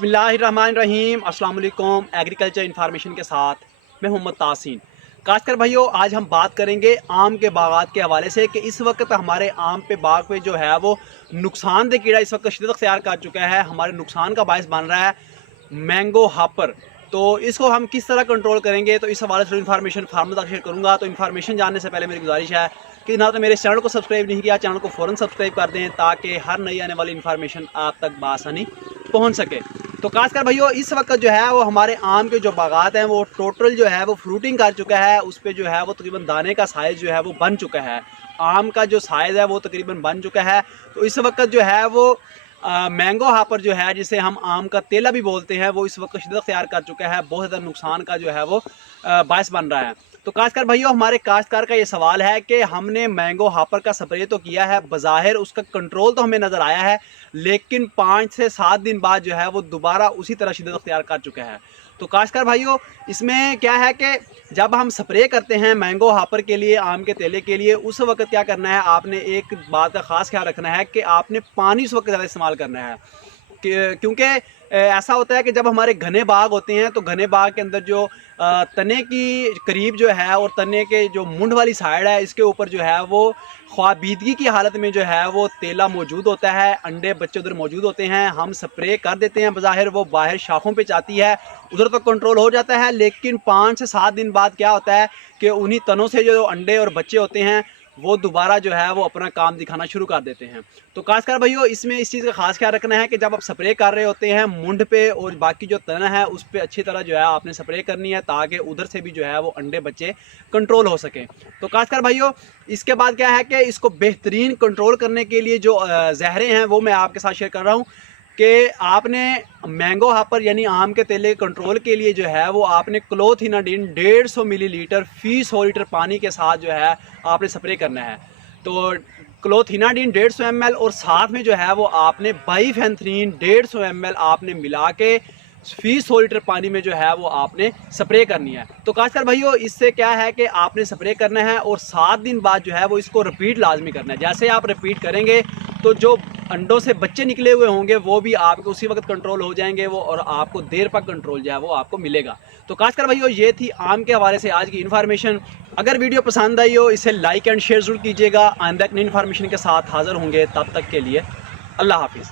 बिस्मिल्लाहिर्रहमानिर्रहीम। अस्सलाम वालेकुम। एग्रीकल्चर इन्फॉर्मेशन के साथ मैं मोहम्मद तासीन। खासकर भाइयों, आज हम बात करेंगे आम के बागात के हवाले से कि इस वक्त हमारे आम पे बाग पे जो है वो नुकसानदेह कीड़ा इस वक्त शिद्दत अख्तियार कर चुका है, हमारे नुकसान का बायस बन रहा है मैंगो हापर। तो इसको हम किस तरह कंट्रोल करेंगे, तो इस हवाले से इन्फॉर्मेशन फार्मर तक शेयर करूँगा। तो इन्फॉर्मेशन जानने से पहले मेरी गुजारिश है कि ना तो मेरे चैनल को सब्सक्राइब नहीं किया, चैनल को फ़ौरन सब्सक्राइब कर दें ताकि हर नई आने वाली इन्फॉर्मेशन आप तक बआसानी पहुँच सके। तो खासकर भाइयों, इस वक्त जो है वो हमारे आम के जो बागात हैं वो टोटल जो है वो फ्रूटिंग कर चुका है। उस पर जो है वो तकरीबन दाने का साइज़ जो है वो बन चुका है, आम का जो साइज़ है वो तकरीबन बन चुका है। तो इस वक्त जो है वो मैंगो हापर जो है, जिसे हम आम का तेला भी बोलते हैं, वो इस वक्त शिद्दत अख्तियार कर चुका है, बहुत ज़्यादा नुकसान का जो है वो बायस बन रहा है। तो खासकर भाइयों, हमारे काश्तकार का ये सवाल है कि हमने मैंगो हापर का स्प्रे तो किया है, बज़ाहिर उसका कंट्रोल तो हमें नज़र आया है, लेकिन 5 से 7 दिन बाद जो है वो दोबारा उसी तरह शिद्दत अख्तियार कर चुका है। तो काश्तकार भाइयों, इसमें क्या है कि जब हम स्प्रे करते हैं मैंगो हापर के लिए, आम के तेले के लिए, उस वक्त क्या करना है, आपने एक बात का ख़ास ख्याल रखना है कि आपने पानी उस वक्त ज़्यादा इस्तेमाल करना है। क्योंकि ऐसा होता है कि जब हमारे घने बाग होते हैं तो घने बाग के अंदर जो तने की करीब जो है और तने के जो मुंड वाली साइड है, इसके ऊपर जो है वो ख्वाबीदगी की हालत में जो है वो तेला मौजूद होता है, अंडे बच्चे उधर मौजूद होते हैं। हम स्प्रे कर देते हैं, बज़ाहिर वो बाहर शाखों पे जाती है, उधर तो कंट्रोल हो जाता है, लेकिन 5 से 7 दिन बाद क्या होता है कि उन्हीं तनों से जो अंडे और बच्चे होते हैं वो दोबारा जो है वो अपना काम दिखाना शुरू कर देते हैं। तो खासकर भाइयों, इसमें इस चीज़ का खास ख्याल रखना है कि जब आप स्प्रे कर रहे होते हैं, मुंड पे और बाकी जो तना है उस पर अच्छी तरह जो है आपने स्प्रे करनी है, ताकि उधर से भी जो है वो अंडे बच्चे कंट्रोल हो सकें। तो खासकर भाइयों, इसके बाद क्या है कि इसको बेहतरीन कंट्रोल करने के लिए जो जहरें हैं वो मैं आपके साथ शेयर कर रहा हूँ कि आपने मैंगो हापर यानी आम के तेले कंट्रोल के लिए जो है वो आपने क्लोथिनाडीन 150 मिलीलीटर फी 100 लीटर पानी के साथ जो है आपने स्प्रे करना है। तो क्लोथिनाडीन 150 ml और साथ में जो है वो आपने बाइफेंथ्रीन 150 ml आपने मिला के फी 100 लीटर पानी में जो है वो आपने स्प्रे करनी है। तो खासकर भाइयों, इससे क्या है कि आपने स्प्रे करना है और 7 दिन बाद जो है वो इसको रिपीट लाजमी करना है। जैसे आप रिपीट करेंगे तो जो अंडों से बच्चे निकले हुए होंगे वो भी आपके उसी वक्त कंट्रोल हो जाएंगे वो, और आपको देर पर कंट्रोल जो है वो आपको मिलेगा। तो खासकर भाइयों, ये थी आम के हवाले से आज की इन्फॉर्मेशन। अगर वीडियो पसंद आई हो, इसे लाइक एंड शेयर जरूर कीजिएगा। आइंदा नई इन्फॉर्मेशन के साथ हाजिर होंगे, तब तक के लिए अल्लाह हाफिज़।